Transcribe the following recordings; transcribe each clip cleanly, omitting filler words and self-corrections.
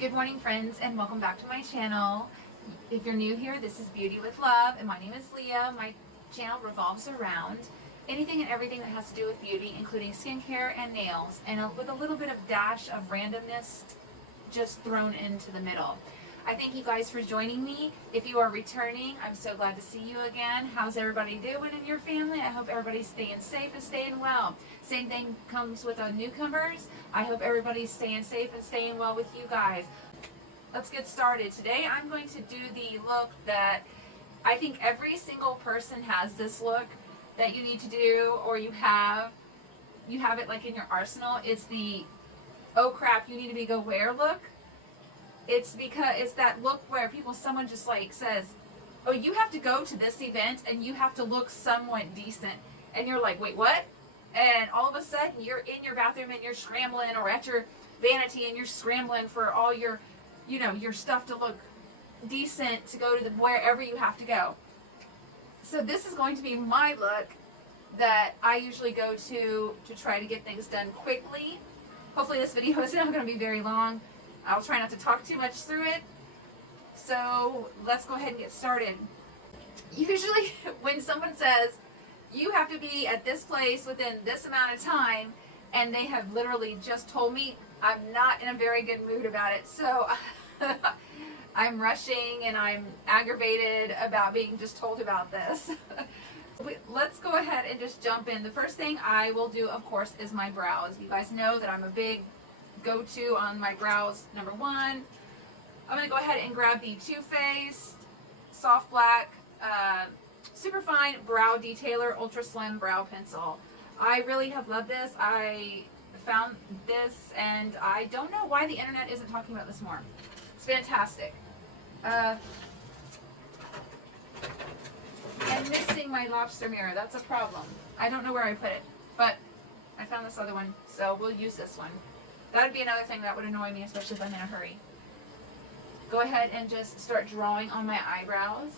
Good morning, friends, and welcome back to my channel. If you're new here, this is Beauty with Love, and my name is Leah. My channel revolves around anything and everything that has to do with beauty, including skincare and nails, and with a little bit of dash of randomness just thrown into the middle. I thank you guys for joining me. If you are returning, I'm so glad to see you again. How's everybody doing in your family? I hope everybody's staying safe and staying well. Same thing comes with the newcomers. I hope everybody's staying safe and staying well with you guys. Let's get started. Today I'm going to do the look that I think every single person has this look that you need to do, or you have it like in your arsenal. It's the oh crap, you need to be go where look. It's because it's that look where someone just like says, oh, you have to go to this event and you have to look somewhat decent. And you're like, wait, what? And all of a sudden you're in your bathroom and you're scrambling, or at your vanity and you're scrambling for all your, your stuff to look decent to go to wherever you have to go. So this is going to be my look that I usually go to try to get things done quickly. Hopefully this video is not going to be very long. I'll try not to talk too much through it. So let's go ahead and get started. Usually when someone says you have to be at this place within this amount of time, and they have literally just told me, I'm not in a very good mood about it. So I'm rushing and I'm aggravated about being just told about this. Let's go ahead and just jump in. The first thing I will do, of course, is my brows. You guys know that I'm a big go-to on my brows. Number one, I'm going to go ahead and grab the Too Faced Soft Black Super Fine Brow Detailer Ultra Slim Brow Pencil. I really have loved this. I found this and I don't know why the internet isn't talking about this more. It's fantastic. I'm missing my lobster mirror. That's a problem. I don't know where I put it, but I found this other one, so we'll use this one. That would be another thing that would annoy me, especially if I'm in a hurry. Go ahead and just start drawing on my eyebrows.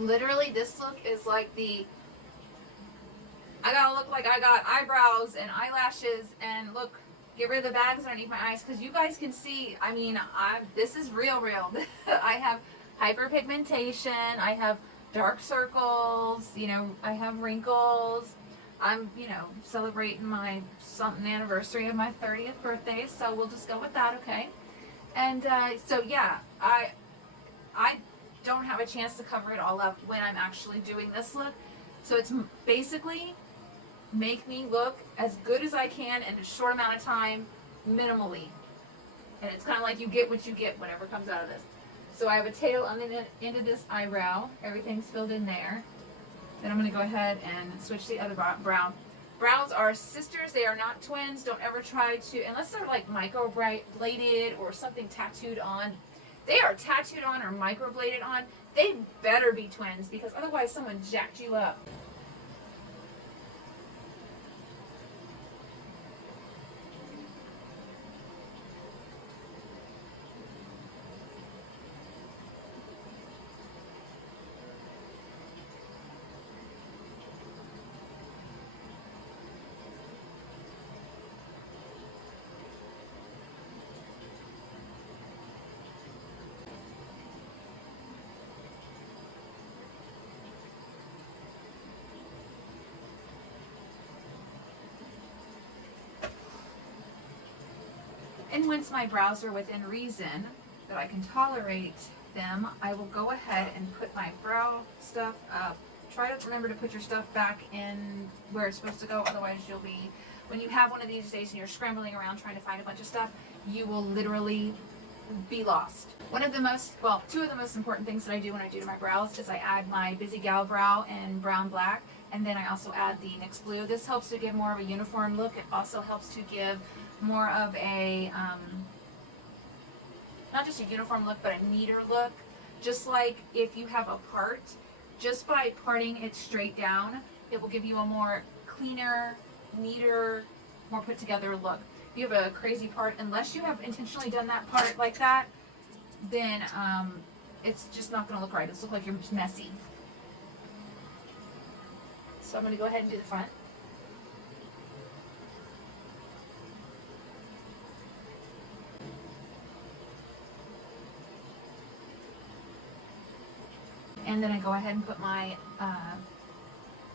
Literally, this look is like I gotta look like I got eyebrows and eyelashes and look, get rid of the bags underneath my eyes, because you guys can see, I mean, this is real. I have hyperpigmentation, I have dark circles, I have wrinkles. I'm, celebrating my something anniversary of my 30th birthday, so we'll just go with that, okay? And so yeah, I don't have a chance to cover it all up when I'm actually doing this look. So it's basically make me look as good as I can in a short amount of time, minimally. And it's kind of like you get what you get, whatever comes out of this. So I have a tail on the end of this eyebrow. Everything's filled in there. Then I'm going to go ahead and switch the other brow. Brows are sisters. They are not twins. Don't ever try to, unless they're like microbladed or something tattooed on. They are tattooed on or microbladed on, they better be twins, because otherwise someone jacked you up. And once my brows are within reason, that I can tolerate them, I will go ahead and put my brow stuff up. Try to remember to put your stuff back in where it's supposed to go, otherwise you'll be, when you have one of these days and you're scrambling around trying to find a bunch of stuff, you will literally be lost. Two of the most important things that I do when I do to my brows is I add my Busy Gal Brow in brown black, and then I also add the NYX Blue. This helps to give more of a uniform look. It also helps to give more of a, not just a uniform look, but a neater look. Just like if you have a part just by parting it straight down, it will give you a more cleaner, neater, more put together look. If you have a crazy part, unless you have intentionally done that part like that, then it's just not going to look right. It's look like you're just messy. So I'm going to go ahead and do the front. And then I go ahead and put my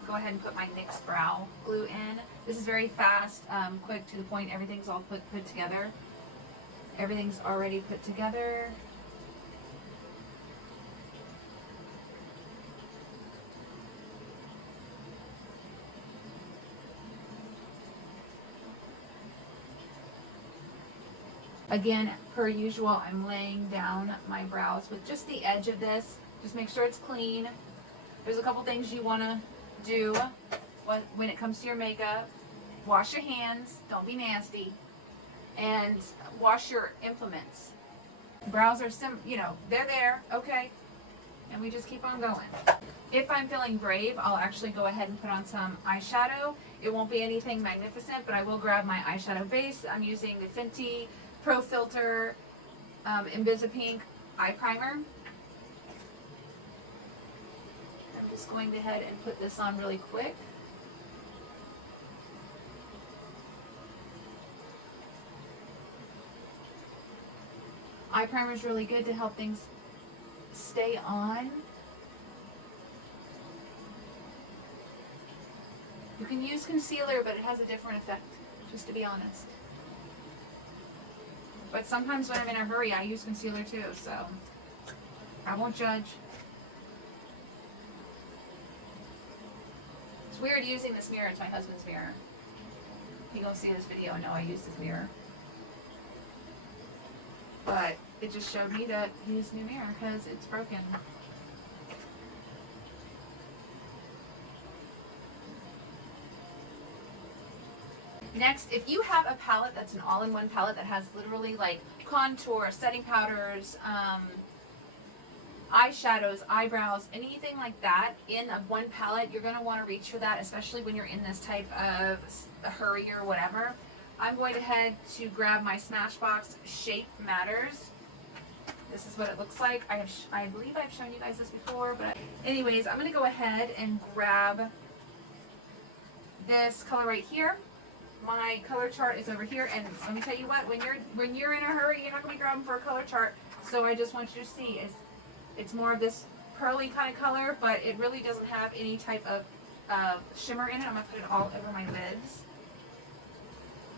NYX brow glue in. This is very fast, quick, to the point. Everything's all put together. Everything's already put together. Again, per usual, I'm laying down my brows with just the edge of this. Just make sure it's clean. There's a couple things you want to do when it comes to your makeup. Wash your hands, don't be nasty, and wash your implements. Brows are they're there, okay, and we just keep on going. If I'm feeling brave, I'll actually go ahead and put on some eyeshadow. It won't be anything magnificent, but I will grab my eyeshadow base. I'm using the Fenty Pro Filter Invisipink eye primer. I'm just going to head and put this on really quick. Eye primer is really good to help things stay on. You can use concealer, but it has a different effect, just to be honest. But sometimes when I'm in a hurry, I use concealer too, so I won't judge. It's weird using this mirror. It's my husband's mirror. He gonna see this video and know I use this mirror. But it just showed me that his new mirror because it's broken. Next, if you have a palette that's an all-in-one palette that has literally like contour, setting powders, eyeshadows, eyebrows, anything like that in one palette, you're going to want to reach for that, especially when you're in this type of hurry or whatever. I'm going to head to grab my Smashbox Shape Matters. This is what it looks like. I believe I've shown you guys this before, but anyways, I'm going to go ahead and grab this color right here. My color chart is over here, and let me tell you what, when you're in a hurry, you're not going to be grabbing for a color chart. So I just want you to see it's more of this pearly kind of color, but it really doesn't have any type of shimmer in it. I'm going to put it all over my lids.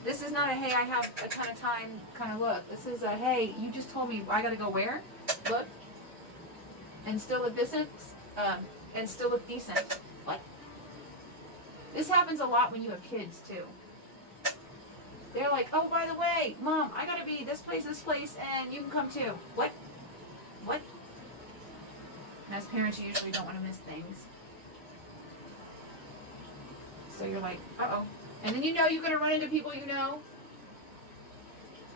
This is not a hey, I have a ton of time kind of look. This is a hey, you just told me I got to go where? Look. And still look decent. And still look decent. What? This happens a lot when you have kids too. They're like, oh, by the way, Mom, I gotta be this place, and you can come too. What? What? And as parents, you usually don't want to miss things. So you're like, uh-oh. And then you know you're gonna run into people you know.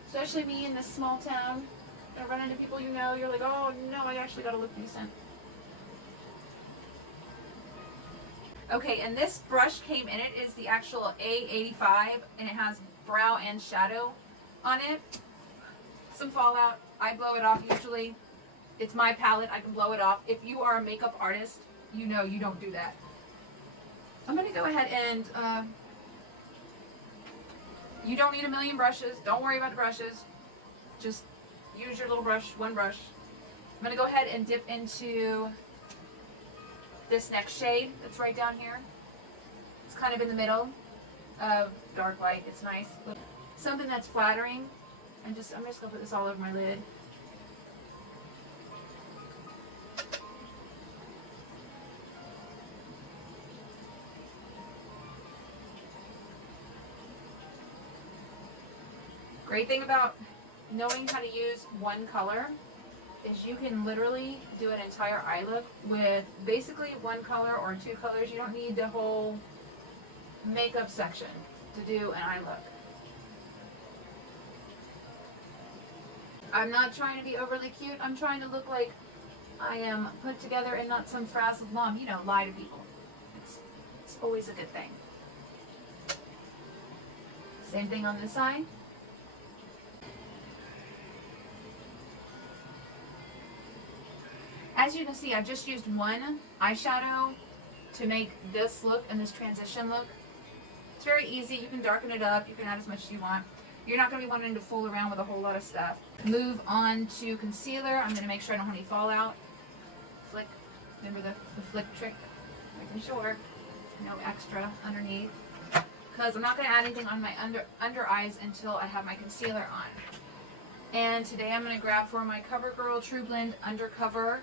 Especially me in this small town. Gonna run into people you know. You're like, oh, no, I actually gotta look decent. Okay, and this brush came in it is the actual A85, and it has brow and shadow on it. Some fallout. I blow it off usually. It's my palette. I can blow it off. If you are a makeup artist, you know you don't do that. I'm going to go ahead and you don't need a million brushes. Don't worry about the brushes. Just use your little brush, one brush. I'm going to go ahead and dip into this next shade that's right down here. It's kind of in the middle of dark light. It's nice. Something that's flattering. And I'm just gonna put this all over my lid. Great thing about knowing how to use one color is you can literally do an entire eye look with basically one color or two colors. You don't need the whole makeup section to do an eye look. I'm not trying to be overly cute. I'm trying to look like I am put together and not some frazzled mom. You know, lie to people. It's always a good thing. Same thing on this side. As you can see, I've just used one eyeshadow to make this look and this transition look. It's very easy. You can darken it up. You can add as much as you want. You're not going to be wanting to fool around with a whole lot of stuff. Move on to concealer. I'm going to make sure I don't have any fallout. Flick. Remember the flick trick? Making sure. No extra underneath. Because I'm not going to add anything on my under eyes until I have my concealer on. And today I'm going to grab for my CoverGirl True Blend Undercover.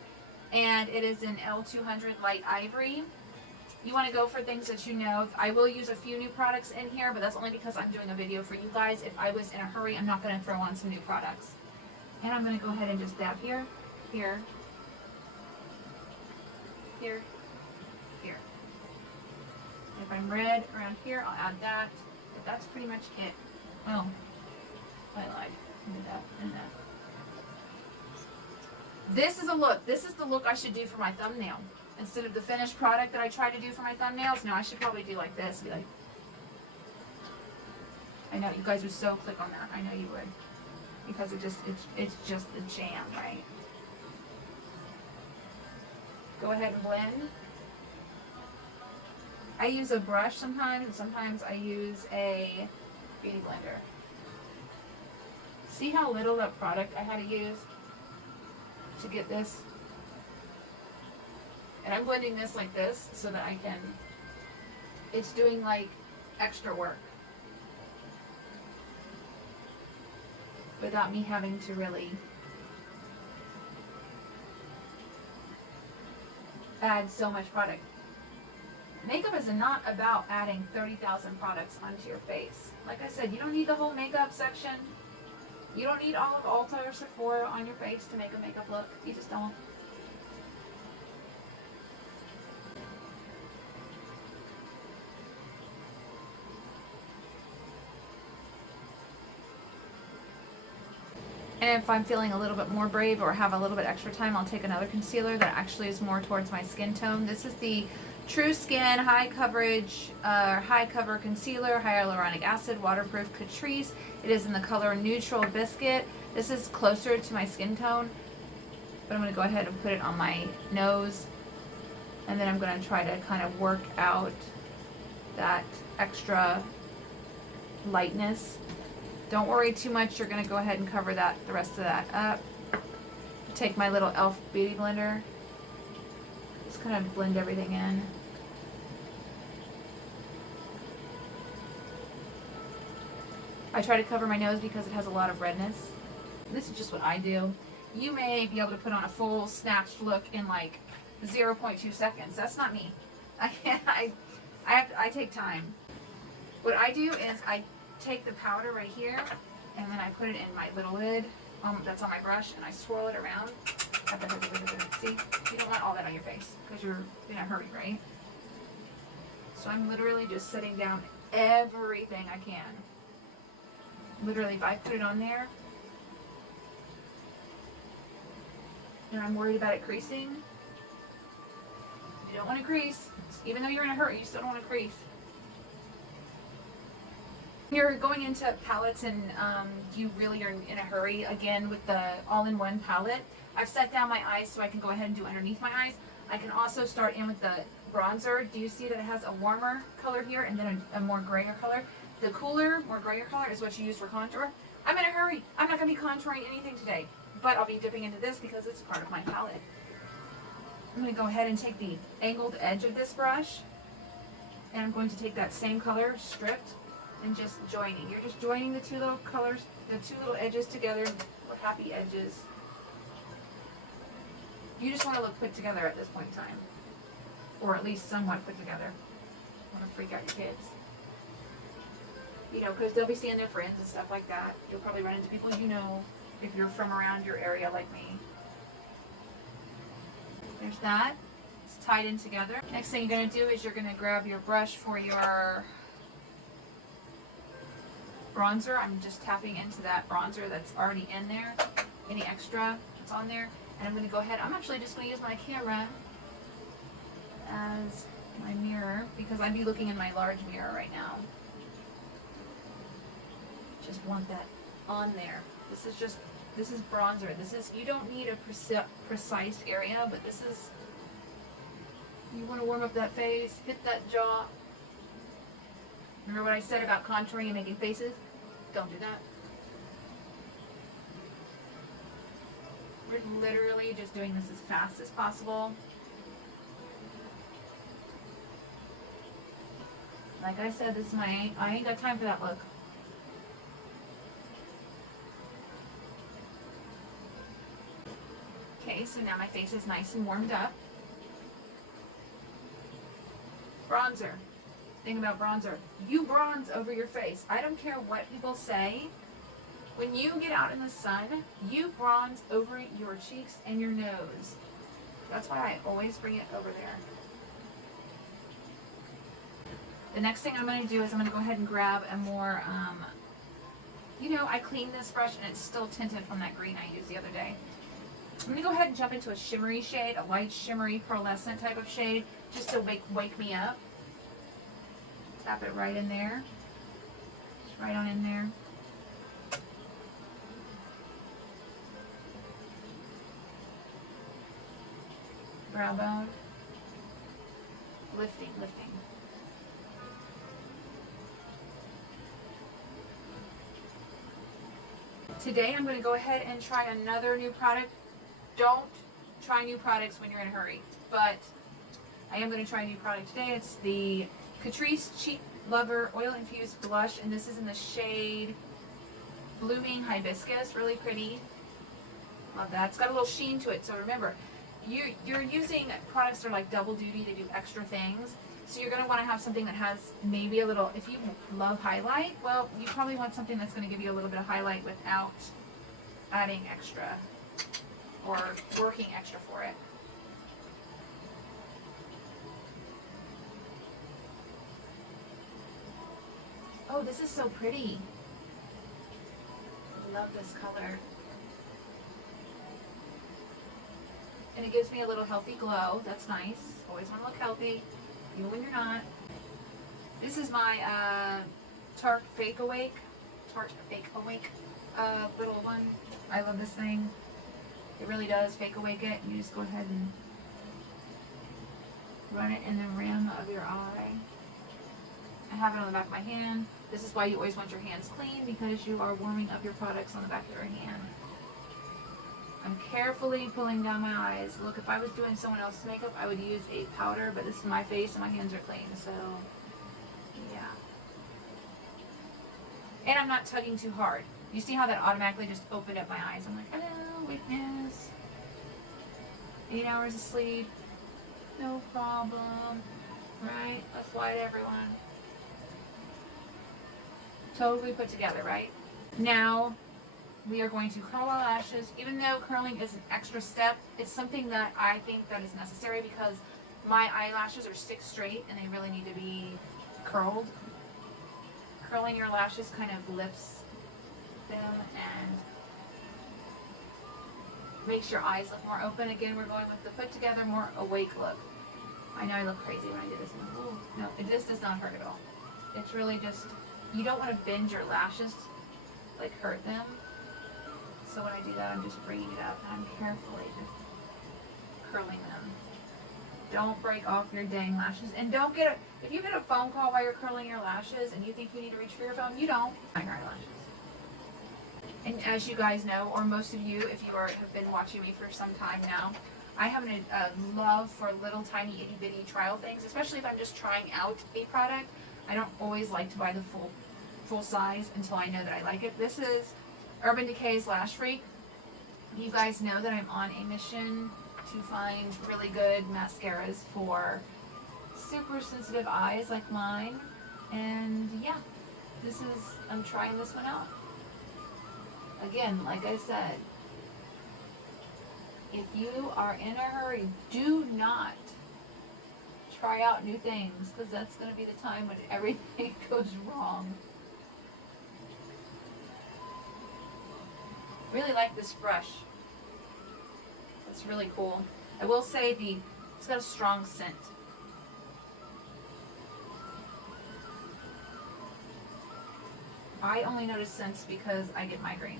And it is in L200 Light Ivory. You want to go for things that you know. I will use a few new products in here, but that's only because I'm doing a video for you guys. If I was in a hurry, I'm not going to throw on some new products. And I'm going to go ahead and just dab here, here, here, here. If I'm red around here, I'll add that. But that's pretty much it. Oh, I lied. I did that and that. This is a look. This is the look I should do for my thumbnail. Instead of the finished product that I try to do for my thumbnails, no, I should probably do like this. Be like, I know you guys would so click on that. I know you would, because it's just the jam, right? Go ahead and blend. I use a brush sometimes, and sometimes I use a beauty blender. See how little that product I had to use to get this? And I'm blending this like this so that I can, it's doing like extra work without me having to really add so much product. Makeup is not about adding 30,000 products onto your face. Like I said, you don't need the whole makeup section. You don't need all of Ulta or Sephora on your face to make a makeup look. You just don't. And if I'm feeling a little bit more brave or have a little bit extra time, I'll take another concealer that actually is more towards my skin tone. This is the True Skin High Coverage, High Cover Concealer, Hyaluronic Acid, Waterproof Catrice. It is in the color Neutral Biscuit. This is closer to my skin tone, but I'm going to go ahead and put it on my nose. And then I'm going to try to kind of work out that extra lightness. Don't worry too much. You're going to go ahead and cover that, the rest of that up. Take my little e.l.f. beauty blender. Just kind of blend everything in. I try to cover my nose because it has a lot of redness. This is just what I do. You may be able to put on a full snatched look in like 0.2 seconds. That's not me. I take time. What I do is I take the powder right here and then I put it in my little lid that's on my brush and I swirl it around. See, you don't want all that on your face because you're in a hurry, right? So I'm literally just setting down everything I can. Literally, if I put it on there and I'm worried about it creasing, you don't want to crease. Even though you're in a hurry, you still don't want to crease. You're going into palettes and you really are in a hurry, again with the all-in-one palette, I've set down my eyes so I can go ahead and do underneath my eyes. I can also start in with the bronzer. Do you see that it has a warmer color here and then a more grayer color? The cooler, more grayer color is what you use for contour. I'm in a hurry. I'm not going to be contouring anything today, but I'll be dipping into this because it's part of my palette. I'm going to go ahead and take the angled edge of this brush and I'm going to take that same color, stripped, and just joining. You're just joining the two little colors, the two little edges together, little happy edges. You just want to look put together at this point in time. Or at least somewhat put together. I want to freak out your kids. You know, because they'll be seeing their friends and stuff like that. You'll probably run into people you know if you're from around your area like me. There's that. It's tied in together. Next thing you're going to do is you're going to grab your brush for your bronzer. I'm just tapping into that bronzer that's already in there. Any extra that's on there. And I'm going to go ahead, I'm actually just going to use my camera as my mirror because I'd be looking in my large mirror right now. Just want that on there. This is bronzer. You don't need a precise area, but this is, you want to warm up that face, hit that jaw. Remember what I said about contouring and making faces? Don't do that. We're literally just doing this as fast as possible. Like I said, this is I ain't got time for that look. Okay, so now my face is nice and warmed up. Bronzer. Thing about bronzer. You bronze over your face. I don't care what people say. When you get out in the sun, you bronze over your cheeks and your nose. That's why I always bring it over there. The next thing I'm going to do is I'm going to go ahead and grab a more, I cleaned this brush and it's still tinted from that green I used the other day. I'm going to go ahead and jump into a shimmery shade, a light shimmery pearlescent type of shade, just to wake me up. Tap it right in there. Just right on in there. Brow bone. Lifting. Today I'm going to go ahead and try another new product. Don't try new products when you're in a hurry, but I am going to try a new product today. It's the Catrice Cheek Lover Oil Infused Blush, and this is in the shade Blooming Hibiscus. Really pretty. Love that. It's got a little sheen to it, so remember, you're using products that are like double duty. They do extra things. So you're going to want to have something that has maybe a little, if you love highlight, well, you probably want something that's going to give you a little bit of highlight without adding extra or working extra for it. Oh, this is so pretty. I love this color. And it gives me a little healthy glow. That's nice. Always want to look healthy, even when you're not. This is my Tarte Fake Awake little one. I love this thing. It really does fake awake it. You just go ahead and run it in the rim of your eye. I have it on the back of my hand. This is why you always want your hands clean, because you are warming up your products on the back of your hand. I'm carefully pulling down my eyes. Look, if I was doing someone else's makeup, I would use a powder, but this is my face and my hands are clean, so yeah. And I'm not tugging too hard. You see how that automatically just opened up my eyes? I'm like, hello, weakness. 8 hours of sleep, no problem, right? Let's light everyone. Totally put together, right? Now, we are going to curl our lashes. Even though curling is an extra step, it's something that I think that is necessary because my eyelashes are stick straight and they really need to be curled. Curling your lashes kind of lifts them and makes your eyes look more open. Again, we're going with the put together, more awake look. I know I look crazy when I do this. Ooh, no, this does not hurt at all. It's really just, you don't want to bend your lashes, like hurt them. So when I do that, I'm just bringing it up and I'm carefully just curling them. Don't break off your dang lashes. And don't get if you get a phone call while you're curling your lashes and you think you need to reach for your phone, you don't. My eyelashes. And as you guys know, or most of you, if you have been watching me for some time now, I have a love for little tiny itty bitty trial things, especially if I'm just trying out a product. I don't always like to buy the full size until I know that I like it. This is Urban Decay's Lash Freak. You guys know that I'm on a mission to find really good mascaras for super sensitive eyes like mine. And yeah, I'm trying this one out. Again, like I said, if you are in a hurry, do not try out new things, because that's going to be the time when everything goes wrong. Really like this brush. It's really cool. I will say it's got a strong scent. I only notice scents because I get migraines.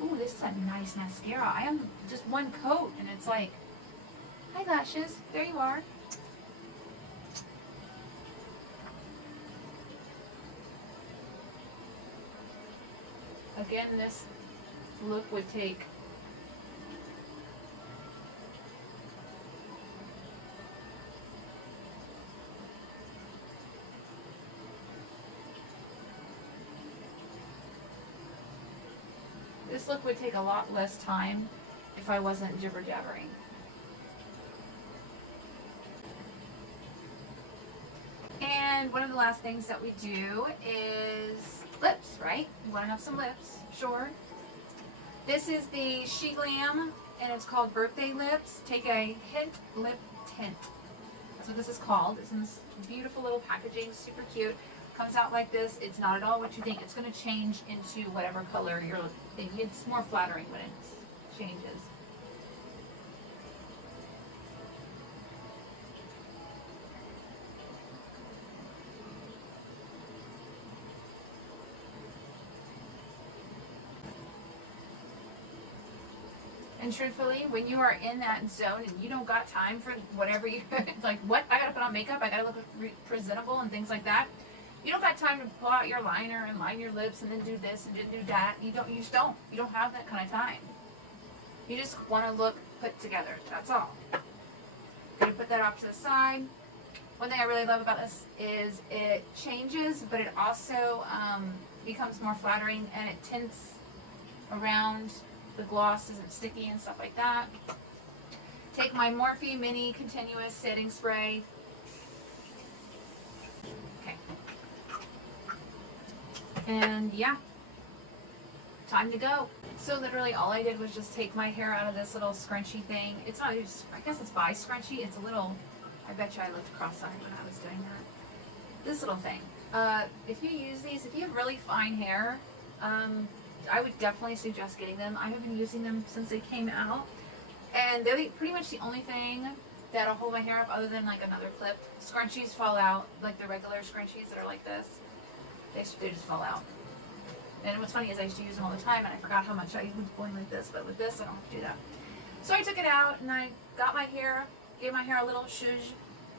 Ooh, this is a nice mascara. I am just one coat and it's like, eyelashes, there you are. Again, this look would take a lot less time if I wasn't jibber jabbering. And one of the last things that we do is lips, right? You want to have some lips, sure. This is the She Glam, and it's called Birthday Lips. Take a Hint Lip Tint. That's what this is called. It's in this beautiful little packaging, super cute. Comes out like this. It's not at all what you think. It's going to change into whatever color you're looking. It's more flattering when it changes. And truthfully, when you are in that zone and you don't got time for whatever you like, what I gotta put on makeup, I gotta look presentable and things like that. You don't got time to pull out your liner and line your lips and then do this and do that. You just don't. You don't have that kind of time. You just want to look put together. That's all. Gonna put that off to the side. One thing I really love about this is it changes, but it also becomes more flattering and it tints around. The gloss isn't sticky and stuff like that. Take my Morphe Mini Continuous Setting Spray. Okay. And yeah, time to go. So literally all I did was just take my hair out of this little scrunchy thing. It's not, I guess it's by scrunchy. It's a little, I bet you I looked cross-eyed when I was doing that. This little thing. If you use these, if you have really fine hair, I would definitely suggest getting them. I have been using them since they came out. And they're pretty much the only thing that'll hold my hair up other than like another clip. Scrunchies fall out, like the regular scrunchies that are like this. They just fall out. And what's funny is I used to use them all the time and I forgot how much I was going like this. But with this, I don't have to do that. So I took it out and I got my hair, gave my hair a little shush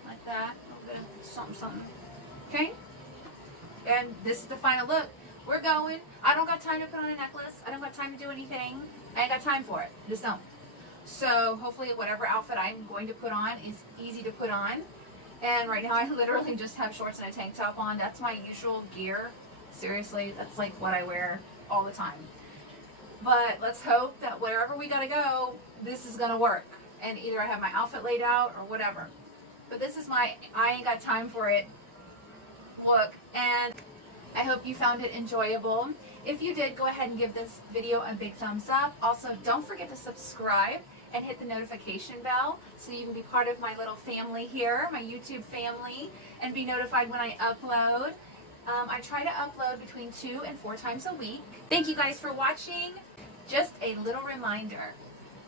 like that. A little bit of something, something. Okay? And this is the final look. We're going. I don't got time to put on a necklace. I don't got time to do anything. I ain't got time for it. Just don't. So hopefully whatever outfit I'm going to put on is easy to put on. And right now I literally just have shorts and a tank top on. That's my usual gear. Seriously, that's like what I wear all the time. But let's hope that wherever we gotta go, this is gonna work. And either I have my outfit laid out or whatever. But this is my I ain't got time for it look. And I hope you found it enjoyable. If you did, go ahead and give this video a big thumbs up. Also, don't forget to subscribe and hit the notification bell so you can be part of my little family here, my YouTube family, and be notified when I upload. I try to upload between 2 and 4 times a week. Thank you guys for watching. Just a little reminder,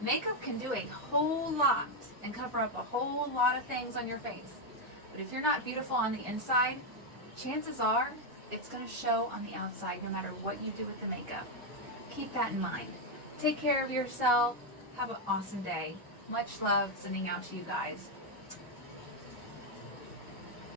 makeup can do a whole lot and cover up a whole lot of things on your face. But if you're not beautiful on the inside, chances are it's going to show on the outside no matter what you do with the makeup. Keep that in mind. Take care of yourself. Have an awesome day. Much love sending out to you guys.